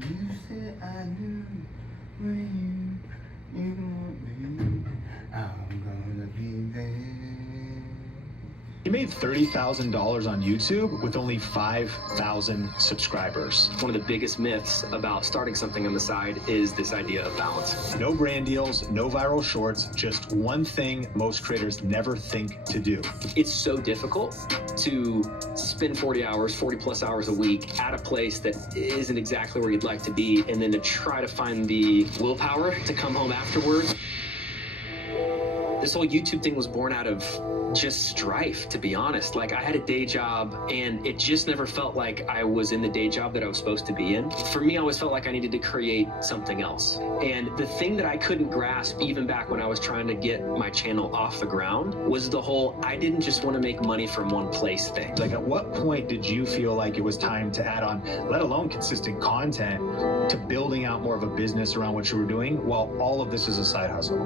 You said I knew when you want me. I'm gonna be there. He made $30,000 on YouTube with only 5,000 subscribers. One of the biggest myths about starting something on the side is this idea of balance. No brand deals, no viral shorts, just one thing most creators never think to do. It's so difficult to spend 40 plus hours a week at a place that isn't exactly where you'd like to be, and then to try to find the willpower to come home afterwards. This whole YouTube thing was born out of just strife, to be honest. Like, I had a day job, and it just never felt like I was in the day job that I was supposed to be in. For me, I always felt like I needed to create something else. And the thing that I couldn't grasp, even back when I was trying to get my channel off the ground, was the whole, I didn't just want to make money from one place thing. Like, at what point did you feel like it was time to add on, let alone consistent content, to building out more of a business around what you were doing, while all of this is a side hustle?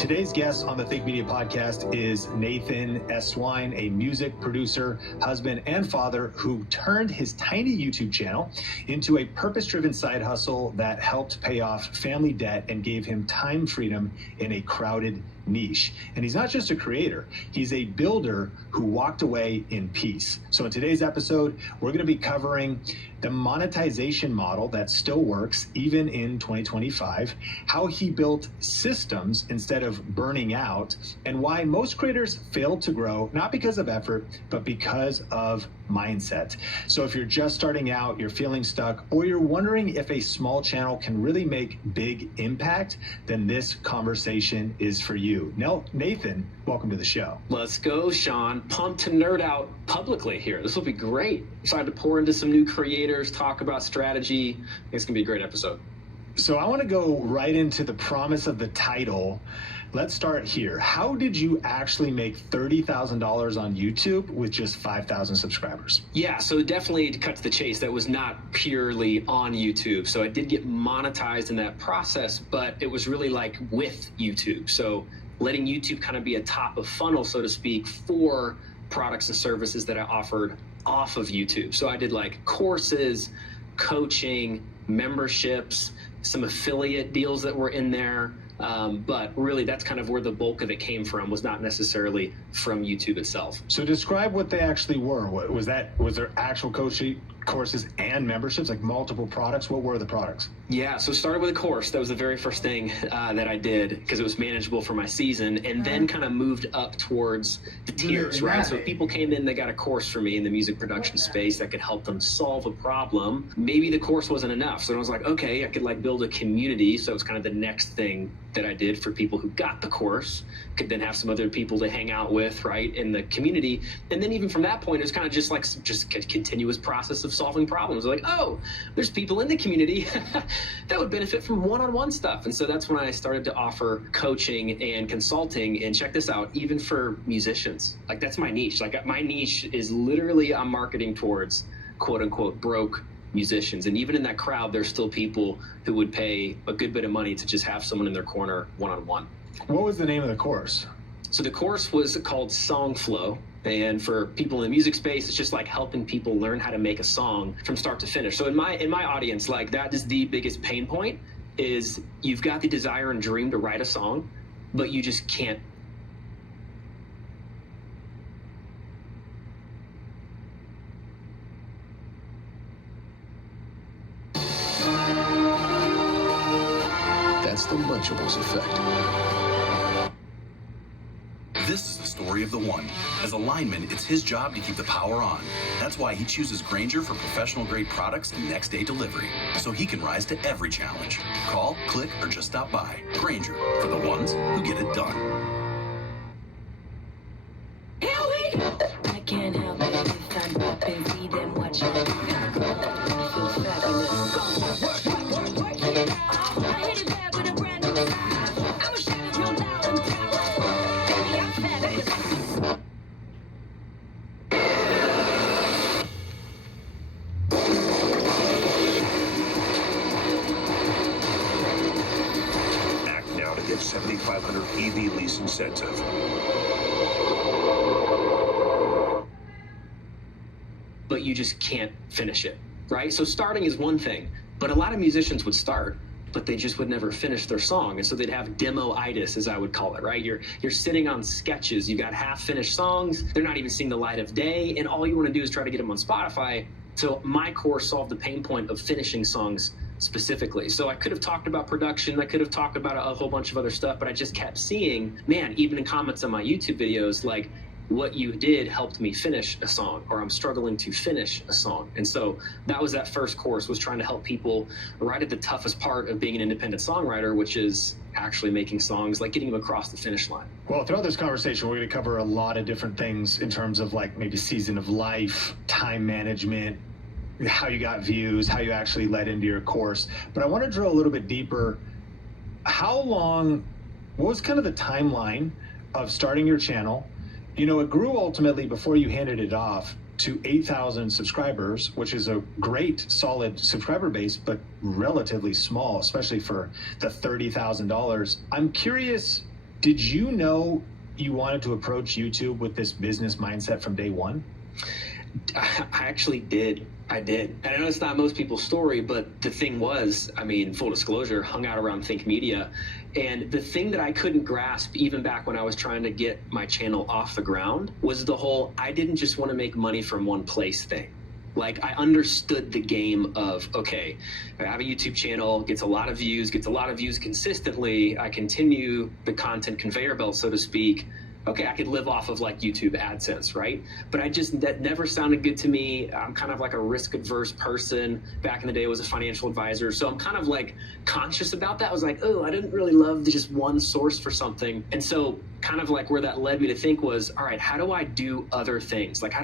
Today's guest on the Think Media podcast is Nathan Eswine, a music producer, husband, and father who turned his tiny YouTube channel into a purpose-driven side hustle that helped pay off family debt and gave him time freedom in a crowded niche. And he's not just a creator, he's a builder who walked away in peace. So in today's episode, we're going to be covering the monetization model that still works even in 2025, how he built systems instead of burning out, and why most creators fail to grow, not because of effort, but because of mindset. So if you're just starting out, you're feeling stuck, or you're wondering if a small channel can really make big impact, then this conversation is for you. Now, Nathan, welcome to the show. Let's go, Sean. Pumped to nerd out publicly here. This will be great. Excited to pour into some new creators, talk about strategy. I think it's gonna be a great episode. So I want to go right into the promise of the title. Let's start here. How did you actually make $30,000 on YouTube with just 5,000 subscribers? Yeah, so definitely, to cut to the chase, that was not purely on YouTube. So I did get monetized in that process, but it was really like with YouTube. So letting YouTube kind of be a top of funnel, so to speak, for products and services that I offered off of YouTube. So I did like courses, coaching, memberships, some affiliate deals that were in there. But really, that's kind of where the bulk of it came from, was not necessarily from YouTube itself. So describe what they actually were. Was there actual coaching courses and memberships, like multiple products? What were the products? Yeah, so started with a course. That was the very first thing that I did, because it was manageable for my season, and then kind of moved up towards the tiers, right? So if people came in, they got a course for me in the music production space that could help them solve a problem. Maybe the course wasn't enough, so I was like, okay, I could like build a community. So it was kind of the next thing that I did for people who got the course, could then have some other people to hang out with, right, in the community. And then even from that point, it was kind of just like a continuous process of solving problems. Like, oh, there's people in the community that would benefit from one-on-one stuff. And so that's when I started to offer coaching and consulting. And check this out, even for musicians. Like, that's my niche. Like, my niche is literally, I'm marketing towards quote unquote broke musicians. And even in that crowd, there's still people who would pay a good bit of money to just have someone in their corner one-on-one. What was the name of the course? So the course was called Songflow. And for people in the music space, it's just like helping people learn how to make a song from start to finish. So in my audience, like, that is the biggest pain point, is you've got the desire and dream to write a song, but you just can't. That's the Lunchables effect. This is the story of the one. As a lineman, it's his job to keep the power on. That's why he chooses Grainger for professional-grade products and next-day delivery, so he can rise to every challenge. Call, click, or just stop by. Grainger, for the ones who get it done. I can't help it if I'm not busy, then watch it. I feel fabulous. I hit it back with a brand new style. I'm a shot real loud and proud. Baby, I'm fabulous. Act now to get $7,500 EV lease incentive. But you just can't finish it. right? So starting is one thing, but a lot of musicians would start, but they just would never finish their song. And so they'd have demo-itis, as I would call it, right? You're sitting on sketches, you got half-finished songs, they're not even seeing the light of day, and all you want to do is try to get them on Spotify. So my course solved the pain point of finishing songs specifically. So I could have talked about production, I could have talked about a whole bunch of other stuff, but I just kept seeing, man, even in comments on my YouTube videos, like, what you did helped me finish a song, or I'm struggling to finish a song. And so that was that first course, was trying to help people right at the toughest part of being an independent songwriter, which is actually making songs, like getting them across the finish line. Well, throughout this conversation, we're going to cover a lot of different things in terms of like maybe season of life, time management, how you got views, how you actually led into your course. But I want to drill a little bit deeper. What was kind of the timeline of starting your channel? You know, it grew ultimately, before you handed it off, to 8,000 subscribers, which is a great, solid subscriber base, but relatively small, especially for the $30,000. I'm curious, did you know you wanted to approach YouTube with this business mindset from day one? I actually did. I did. And I know it's not most people's story, but the thing was, I mean, full disclosure, hung out around Think Media. And the thing that I couldn't grasp, even back when I was trying to get my channel off the ground, was the whole, I didn't just want to make money from one place thing. Like, I understood the game of, okay, I have a YouTube channel, gets a lot of views consistently. I continue the content conveyor belt, so to speak. Okay, I could live off of like YouTube AdSense, right? But that never sounded good to me. I'm kind of like a risk adverse person. Back in the day, I was a financial advisor. So I'm kind of like conscious about that. I was like, oh, I didn't really love just one source for something. And so kind of like where that led me to think was, all right, how do I do other things? Like,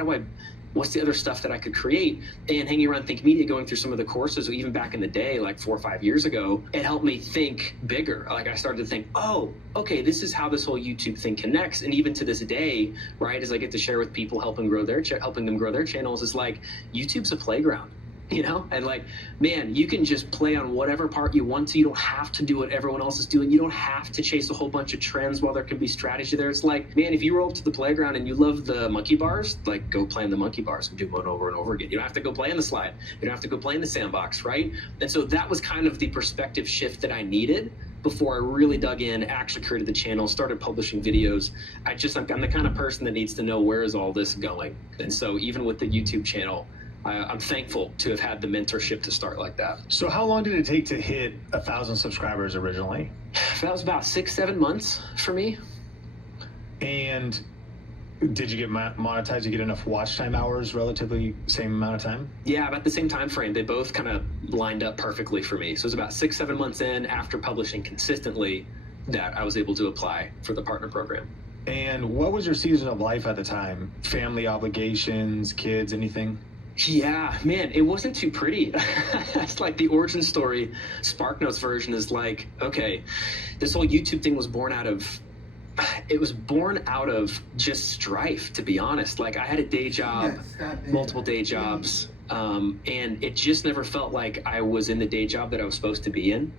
what's the other stuff that I could create? And hanging around Think Media, going through some of the courses, even back in the day, like 4 or 5 years ago, it helped me think bigger. Like, I started to think, oh, okay, this is how this whole YouTube thing connects. And even to this day, right, as I get to share with people, helping them grow their channels, is like, YouTube's a playground. You know, and like, man, you can just play on whatever part you want to. You don't have to do what everyone else is doing. You don't have to chase a whole bunch of trends while there can be strategy there. It's like, man, if you roll up to the playground and you love the monkey bars, like, go play in the monkey bars and do one over and over again. You don't have to go play in the slide. You don't have to go play in the sandbox, right? And so that was kind of the perspective shift that I needed before I really dug in, actually created the channel, started publishing videos. I'm the kind of person that needs to know, where is all this going? And so even with the YouTube channel, I'm thankful to have had the mentorship to start like that. So how long did it take to hit 1,000 subscribers originally? That was about 6-7 months for me. And did you get monetized? Did you get enough watch time hours, relatively same amount of time? Yeah, about the same time frame. They both kind of lined up perfectly for me. So it was about 6-7 months in, after publishing consistently, that I was able to apply for the partner program. And what was your season of life at the time? Family obligations, kids, anything? Yeah, man, it wasn't too pretty. That's like the origin story. SparkNotes version is like, okay, this whole YouTube thing was born out of just strife, to be honest. Like, I had a day job, multiple day jobs, and it just never felt like I was in the day job that I was supposed to be in.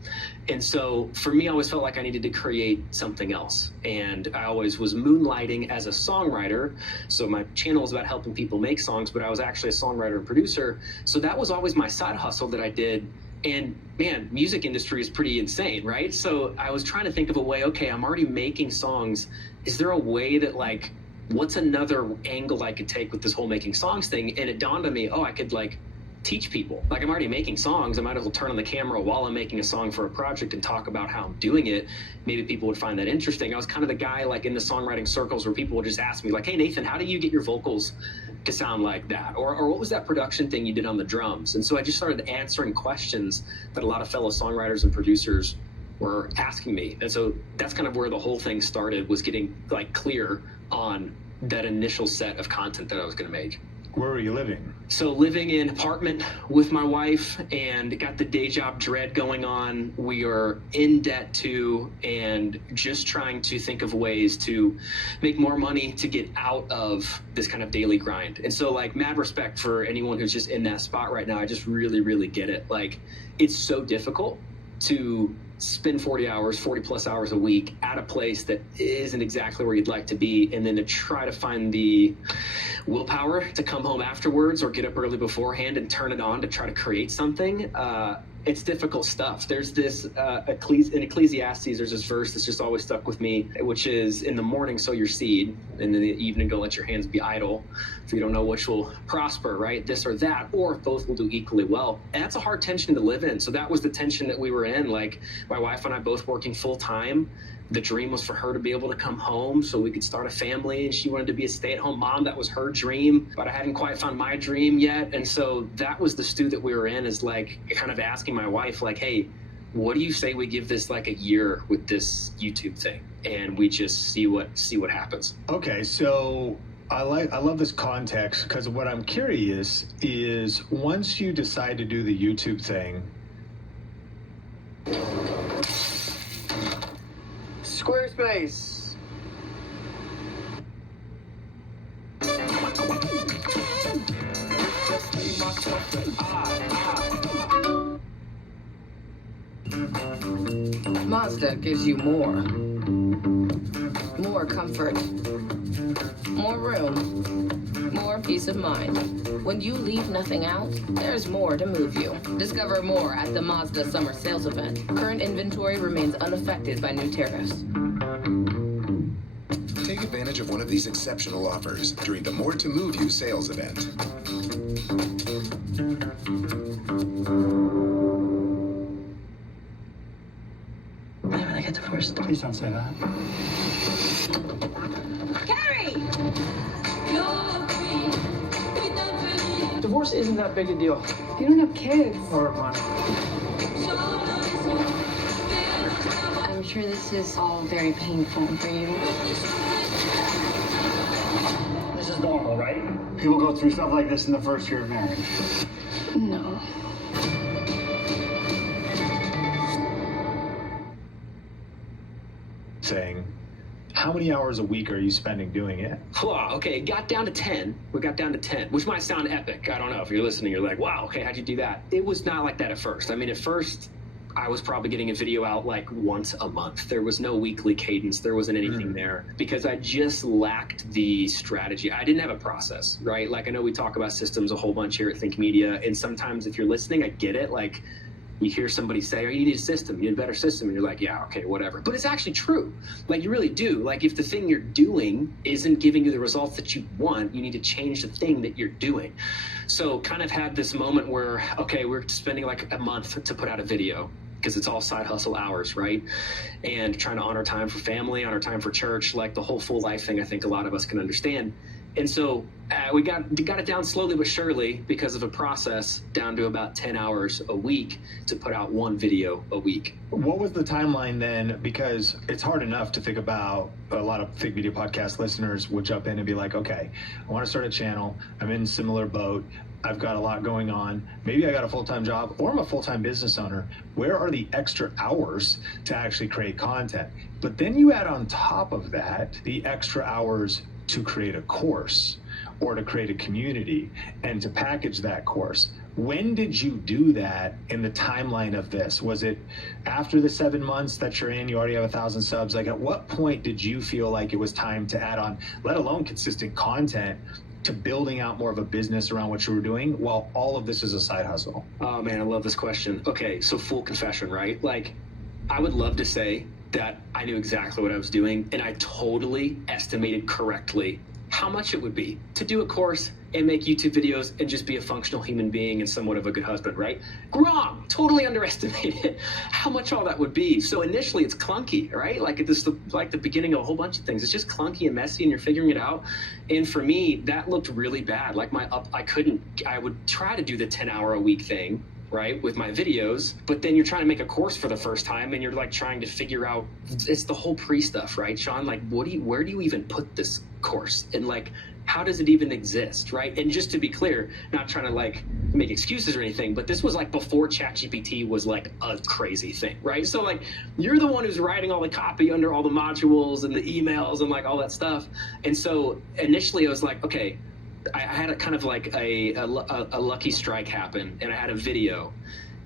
And so for me, I always felt like I needed to create something else. And I always was moonlighting as a songwriter. So my channel was about helping people make songs, but I was actually a songwriter and producer. So that was always my side hustle that I did. And man, music industry is pretty insane, right? So I was trying to think of a way, okay, I'm already making songs. Is there a way that, like, what's another angle I could take with this whole making songs thing? And it dawned on me, oh, I could like teach people. Like, I'm already making songs. I might as well turn on the camera while I'm making a song for a project and talk about how I'm doing it. Maybe people would find that interesting. I was kind of the guy, like, in the songwriting circles where people would just ask me, like, hey, Nathan, how do you get your vocals to sound like that? Or what was that production thing you did on the drums? And so I just started answering questions that a lot of fellow songwriters and producers were asking me. And so that's kind of where the whole thing started, was getting like clear on that initial set of content that I was going to make. Where were you living? So living in an apartment with my wife, and got the day job dread going on. We are in debt too, and just trying to think of ways to make more money to get out of this kind of daily grind. And so, like, mad respect for anyone who's just in that spot right now. I just really, really get it. Like, it's so difficult to spend 40 plus hours a week at a place that isn't exactly where you'd like to be, and then to try to find the willpower to come home afterwards or get up early beforehand and turn it on to try to create something. It's difficult stuff. There's this, in Ecclesiastes, there's this verse that's just always stuck with me, which is, in the morning sow your seed, and in the evening don't let your hands be idle, for you don't know which will prosper, right? This or that, or both will do equally well. And that's a hard tension to live in. So that was the tension that we were in. Like, my wife and I both working full time. The dream was for her to be able to come home so we could start a family, and she wanted to be a stay-at-home mom. That was her dream, but I hadn't quite found my dream yet. And so that was the stew that we were in, is like kind of asking my wife, like, hey, what do you say we give this like a year with this YouTube thing, and we just see what happens. Okay, so I love this context, because what I'm curious is, once you decide to do the YouTube thing, Squarespace. Mazda gives you more. More comfort. More room. More peace of mind. When you leave nothing out, there's more to move you. Discover more at the Mazda Summer Sales Event. Current inventory remains unaffected by new tariffs. Take advantage of one of these exceptional offers during the More to Move You sales event. Maybe I get divorced. Please don't say that. Carrie! Divorce isn't that big a deal. You don't have kids. Or money. I'm sure this is all very painful for you. This is normal, right? People go through stuff like this in the first year of marriage. No. saying, how many hours a week are you spending doing it? Okay, it got down to 10. We got down to 10, which might sound epic. I don't know. If you're listening, you're like, wow, okay, how'd you do that? It was not like that at first. I mean, at first, I was probably getting a video out like once a month. There was no weekly cadence. There wasn't anything there because I just lacked the strategy. I didn't have a process, right? Like, I know we talk about systems a whole bunch here at Think Media, and sometimes if you're listening, I get it. Like, you hear somebody say, oh, you need a system, you need a better system, and you're like, yeah, okay, whatever. But it's actually true. Like, you really do. Like, if the thing you're doing isn't giving you the results that you want, you need to change the thing that you're doing. So kind of had this moment where, okay, we're spending like a month to put out a video because it's all side hustle hours, right? And trying to honor time for family, honor time for church, like the whole full life thing I think a lot of us can understand. And so we got it down slowly but surely because of a process down to about 10 hours a week to put out one video a week. What was the timeline then? Because it's hard enough to think about. A lot of Think Media podcast listeners would jump in and be like, okay, I want to start a channel. I'm in a similar boat. I've got a lot going on. Maybe I got a full-time job or I'm a full-time business owner. Where are the extra hours to actually create content? But then you add on top of that the extra hours to create a course or to create a community and to package that course. When did you do that in the timeline of this? Was it after the 7 months that you're in, you already have 1,000 subs? Like, at what point did you feel like it was time to add on, let alone consistent content, to building out more of a business around what you were doing while all of this is a side hustle? Oh man, I love this question. Okay, so full confession, right? Like, I would love to say that I knew exactly what I was doing and I totally estimated correctly how much it would be to do a course and make YouTube videos and just be a functional human being and somewhat of a good husband, right? Wrong, totally underestimated how much all that would be. So initially it's clunky, right? Like this, like the beginning of a whole bunch of things. It's just clunky and messy and you're figuring it out. And for me, that looked really bad. Like I would try to do the 10-hour-a-week thing, right, with my videos, but then you're trying to make a course for the first time and you're like trying to figure out, it's the whole pre-stuff, right, Sean? Like, where do you even put this course? And like, how does it even exist, right? And just to be clear, not trying to like make excuses or anything, but this was like before ChatGPT was like a crazy thing, right? So like, you're the one who's writing all the copy under all the modules and the emails and like all that stuff. And so initially I was like, okay, I had a kind of like a lucky strike happen and I had a video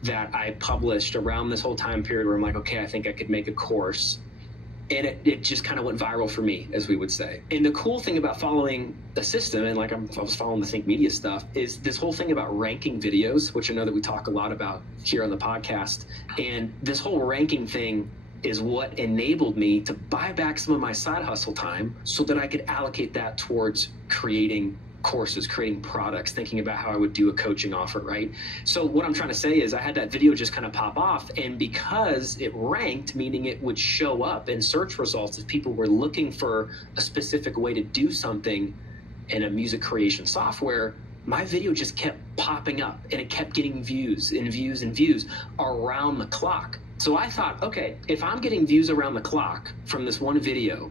that I published around this whole time period where I'm like, okay, I think I could make a course. And it just kind of went viral for me, as we would say. And the cool thing about following the system, and like I was following the Think Media stuff, is this whole thing about ranking videos, which I know that we talk a lot about here on the podcast. And this whole ranking thing is what enabled me to buy back some of my side hustle time so that I could allocate that towards creating courses, creating products, thinking about how I would do a coaching offer, right? So what I'm trying to say is I had that video just kind of pop off, and because it ranked, meaning it would show up in search results if people were looking for a specific way to do something in a music creation software, my video just kept popping up and it kept getting views and views and views around the clock. So I thought, okay, if I'm getting views around the clock from this one video,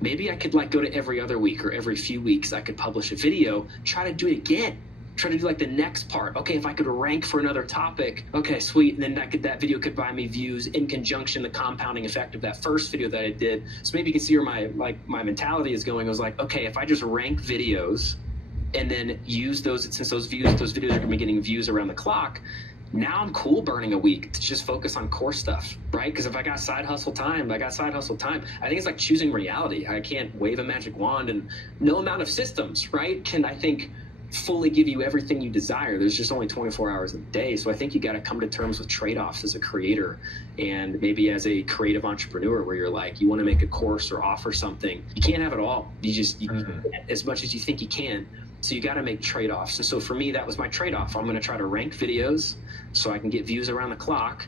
maybe I could like go to every other week or every few weeks, I could publish a video, try to do it again, try to do like the next part. Okay, if I could rank for another topic, okay, sweet. And then that video could buy me views in conjunction, the compounding effect of that first video that I did. So maybe you can see where my mentality is going. I was like, okay, if I just rank videos and then use those, since those videos are gonna be getting views around the clock, now I'm cool burning a week to just focus on core stuff, right? Because if I got side hustle time, I think it's like choosing reality. I can't wave a magic wand, and no amount of systems, right, can, I think, fully give you everything you desire. There's just only 24 hours a day. So I think you got to come to terms with trade-offs as a creator, and maybe as a creative entrepreneur, where you're like, you want to make a course or offer something. You can't have it all. You as much as you think you can. So you got to make trade-offs. And so for me, that was my trade-off. I'm going to try to rank videos so I can get views around the clock,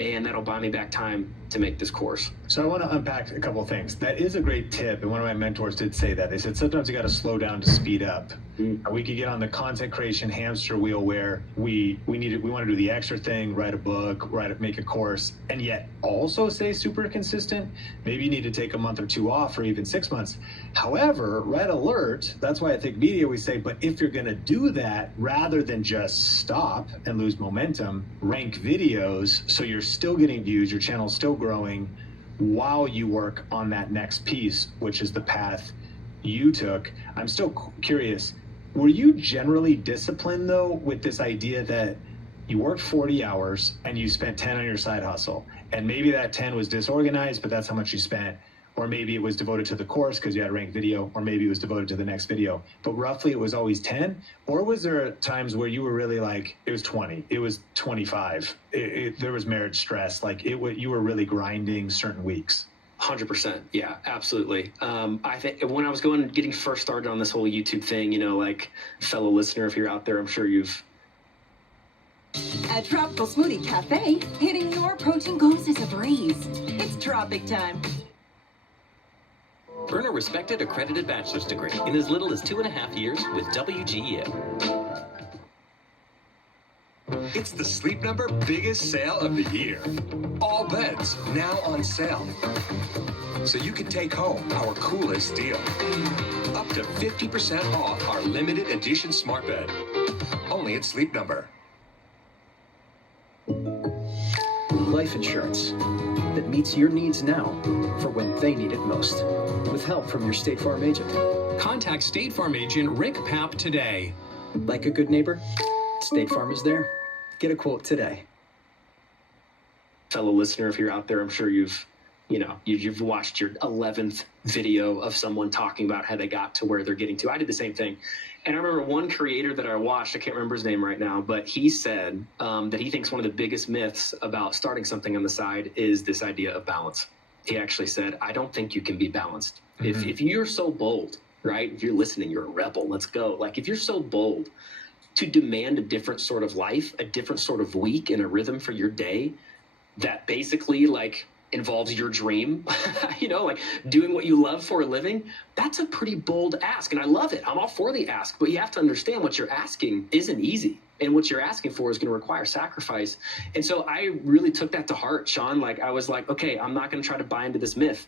and that'll buy me back time to make this course. So I want to unpack a couple of things. That is a great tip, and one of my mentors did say that. They said sometimes you got to slow down to speed up. We could get on the content creation hamster wheel where we want to do the extra thing, write a book, make a course, and yet also stay super consistent. Maybe you need to take a month or two off, or even 6 months. However, red alert, that's why I think media, we say, but if you're going to do that, rather than just stop and lose momentum, rank videos so you're still getting views, your channel's still growing while you work on that next piece, which is the path you took. I'm still curious, were you generally disciplined though with this idea that you worked 40 hours and you spent 10 on your side hustle, and maybe that 10 was disorganized, but that's how much you spent? Or maybe it was devoted to the course because you had a ranked video, or maybe it was devoted to the next video, but roughly it was always 10? Or was there times where you were really like, it was 20, it was 25, there was marriage stress, like you were really grinding certain weeks? 100%. Yeah, absolutely. I think when I was getting first started on this whole YouTube thing, like fellow listener, if you're out there, I'm sure you've. At Tropical Smoothie Cafe, hitting your protein goals is a breeze. It's tropic time. Earn a respected accredited bachelor's degree in as little as 2.5 years with WGEM. It's the Sleep Number biggest sale of the year. All beds now on sale. So you can take home our coolest deal. Up to 50% off our limited edition smart bed. Only at Sleep Number. Life insurance that meets your needs now for when they need it most. With help from your State Farm agent. Contact State Farm agent Rick Papp today. Like a good neighbor, State Farm is there. Get a quote today. Fellow listener, if you're out there, I'm sure you've watched your 11th video of someone talking about how they got to where they're getting to. I did the same thing. And I remember one creator that I watched, I can't remember his name right now, but he said that he thinks one of the biggest myths about starting something on the side is this idea of balance. He actually said, I don't think you can be balanced. Mm-hmm. If you're so bold, right? If you're listening, you're a rebel, let's go. Like if you're so bold to demand a different sort of life, a different sort of week and a rhythm for your day that basically like involves your dream, like doing what you love for a living, that's a pretty bold ask. And I love it. I'm all for the ask, but you have to understand what you're asking isn't easy. And what you're asking for is going to require sacrifice. And so I really took that to heart, Sean. Like I was like, okay, I'm not going to try to buy into this myth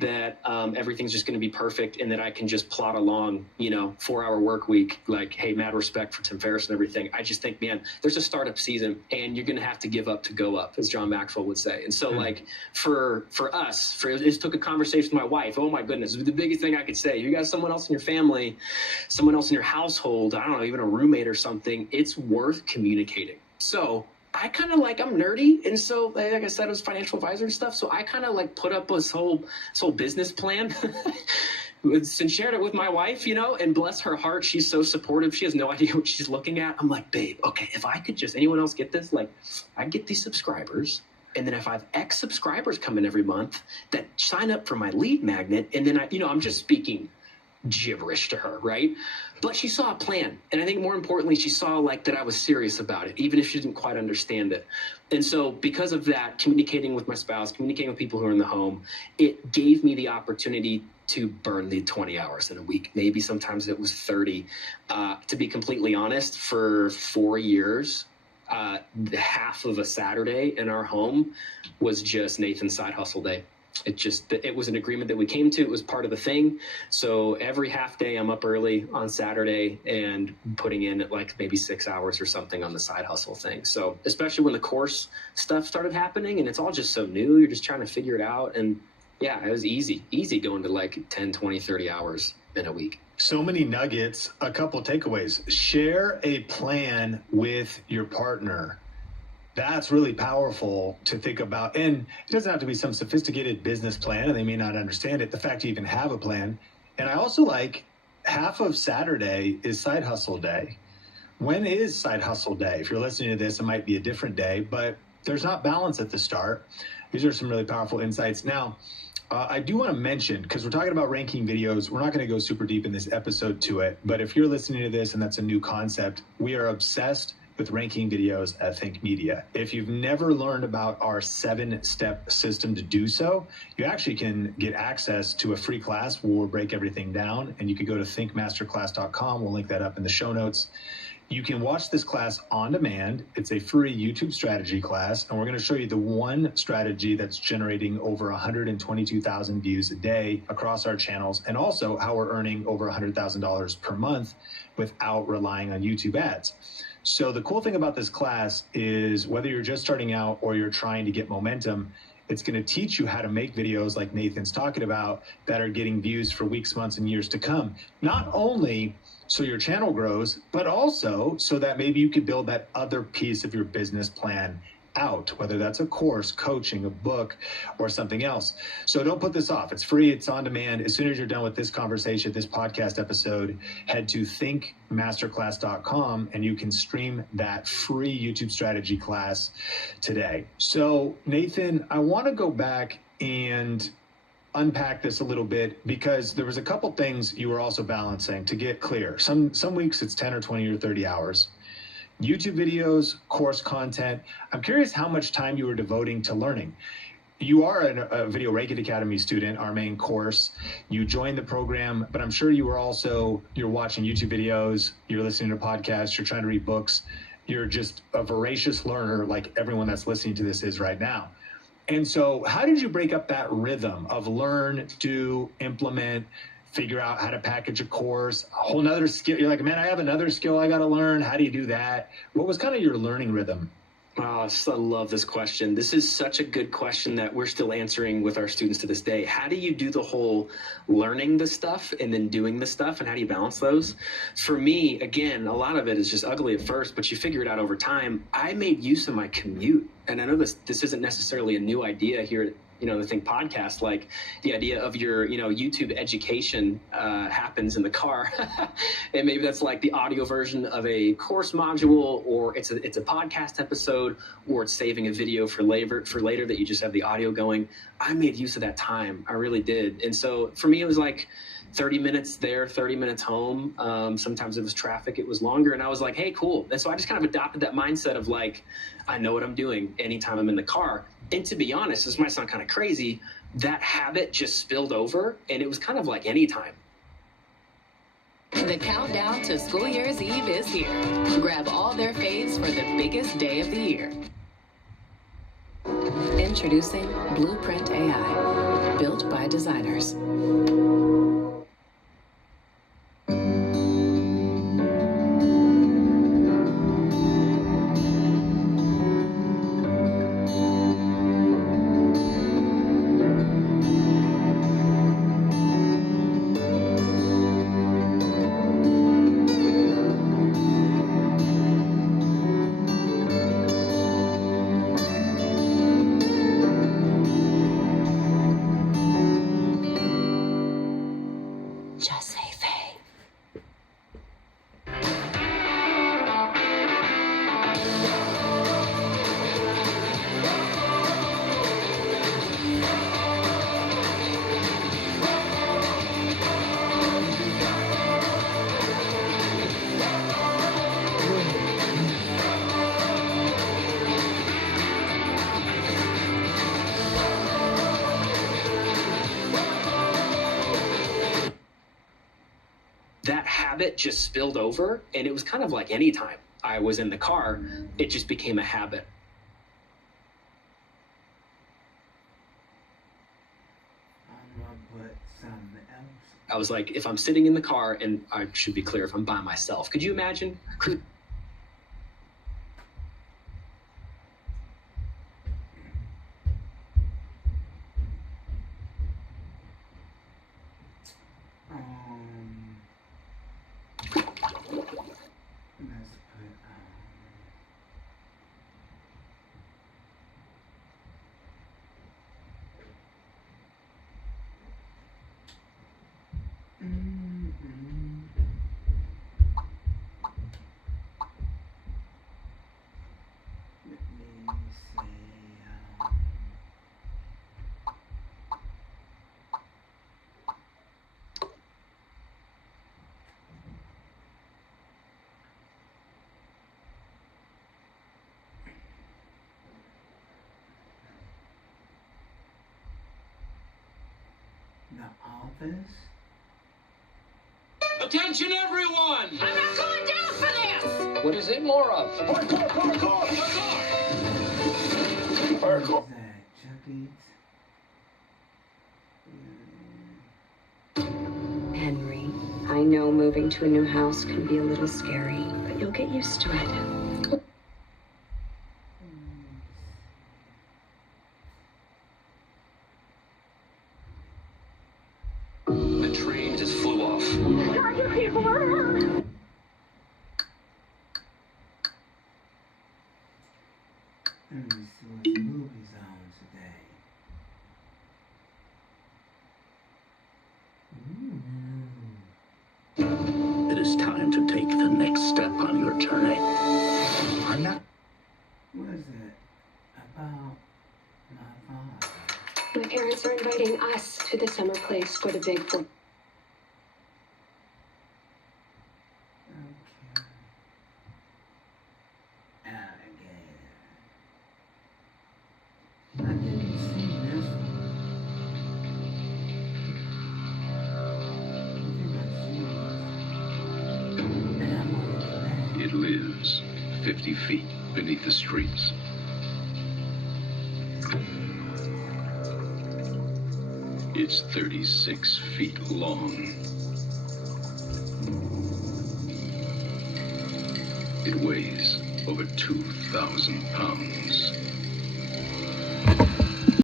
that everything's just going to be perfect and that I can just plod along, 4-hour work week. Like, hey, mad respect for Tim Ferriss and everything. I just think, man, there's a startup season and you're going to have to give up to go up, as John Maxwell would say. And so like for us, it took a conversation with my wife. Oh my goodness, the biggest thing I could say, you got someone else in your family, someone else in your household, I don't know, even a roommate or something, it's worth communicating. So I kind of like, I'm nerdy. And so, like I said, I was financial advisor and stuff. So I kind of like put up this whole business plan and shared it with my wife, you know, and bless her heart, she's so supportive. She has no idea what she's looking at. I'm like, babe, okay, if I could just, anyone else get this? Like, I get these subscribers. And then if I have X subscribers come in every month that sign up for my lead magnet, and then I'm just speaking gibberish to her, right? But she saw a plan. And I think more importantly, she saw like that I was serious about it, even if she didn't quite understand it. And so because of that, communicating with my spouse, communicating with people who are in the home, it gave me the opportunity to burn the 20 hours in a week. Maybe sometimes it was 30. To be completely honest, for 4 years, half of a Saturday in our home was just Nathan's side hustle day. It was an agreement that we came to. It was part of the thing. So every half day I'm up early on Saturday and putting in like maybe 6 hours or something on the side hustle thing. So especially when the course stuff started happening and it's all just so new, you're just trying to figure it out. And yeah, it was easy going to like 10, 20, 30 hours in a week. So many nuggets, a couple takeaways. Share a plan with your partner. That's really powerful to think about. And it doesn't have to be some sophisticated business plan, and they may not understand it. The fact you even have a plan. And I also like half of Saturday is side hustle day. When is side hustle day? If you're listening to this, it might be a different day, but there's not balance at the start. These are some really powerful insights. Now, I do want to mention, because we're talking about ranking videos, we're not going to go super deep in this episode to it, but if you're listening to this and that's a new concept, we are obsessed with ranking videos at Think Media. If you've never learned about our 7-step system to do so, you actually can get access to a free class where we'll break everything down, and you can go to thinkmasterclass.com. We'll link that up in the show notes. You can watch this class on demand. It's a free YouTube strategy class, and we're going to show you the one strategy that's generating over 122,000 views a day across our channels, and also how we're earning over $100,000 per month without relying on YouTube ads. So the cool thing about this class is whether you're just starting out or you're trying to get momentum, it's going to teach you how to make videos like Nathan's talking about that are getting views for weeks, months, and years to come. Not only so your channel grows, but also so that maybe you could build that other piece of your business plan out, whether that's a course, coaching, a book, or something else. So don't put this off. It's free. It's on demand. As soon as you're done with this conversation, this podcast episode, head to thinkmasterclass.com and you can stream that free YouTube strategy class today. So Nathan, I want to go back and unpack this a little bit, because there was a couple things you were also balancing to get clear. Some weeks it's 10 or 20 or 30 hours. YouTube videos, course content. I'm curious how much time you were devoting to learning. You are a Video Ranking Academy student, our main course. You joined the program, but I'm sure you're watching YouTube videos, you're listening to podcasts, you're trying to read books. You're just a voracious learner like everyone that's listening to this is right now. And so how did you break up that rhythm of learn, do, implement, figure out how to package a course, a whole nother skill? You're like, man, I have another skill I got to learn. How do you do that? What was kind of your learning rhythm? Oh, I love this question. This is such a good question that we're still answering with our students to this day. How do you do the whole learning the stuff and then doing the stuff, and how do you balance those? For me, again, a lot of it is just ugly at first, but you figure it out over time. I made use of my commute. And I know this isn't necessarily a new idea here at the Think podcast, like the idea of your, YouTube education happens in the car. And maybe that's like the audio version of a course module, or it's a podcast episode, or it's saving a video for later that you just have the audio going. I made use of that time. I really did. And so for me, it was like 30 minutes there, 30 minutes home. Sometimes it was traffic, it was longer. And I was like, hey, cool. And so I just kind of adopted that mindset of like, I know what I'm doing anytime I'm in the car. And to be honest, this might sound kind of crazy, that habit just spilled over, and it was kind of like anytime. The countdown to School Year's Eve is here. Grab all their faves for the biggest day of the year. Introducing Blueprint AI, built by designers. that habit just spilled over, and it was kind of like anytime I was in the car, it just became a habit. I was like, if I'm sitting in the car, and I should be clear, if I'm by myself, could you imagine? The Office? Attention, everyone! I'm not going down for this! What is it more of? Parkour! Parkour! Henry, I know moving to a new house can be a little scary, but you'll get used to it. The train just flew off. Got your people around! Let me see what the movie's on today. It is time to take the next step on your journey. I'm not. What is it about my father? My parents are inviting us to the summer place for the big one. It lives 50 feet beneath the streets. It's 36 feet long. It weighs over 2,000 pounds.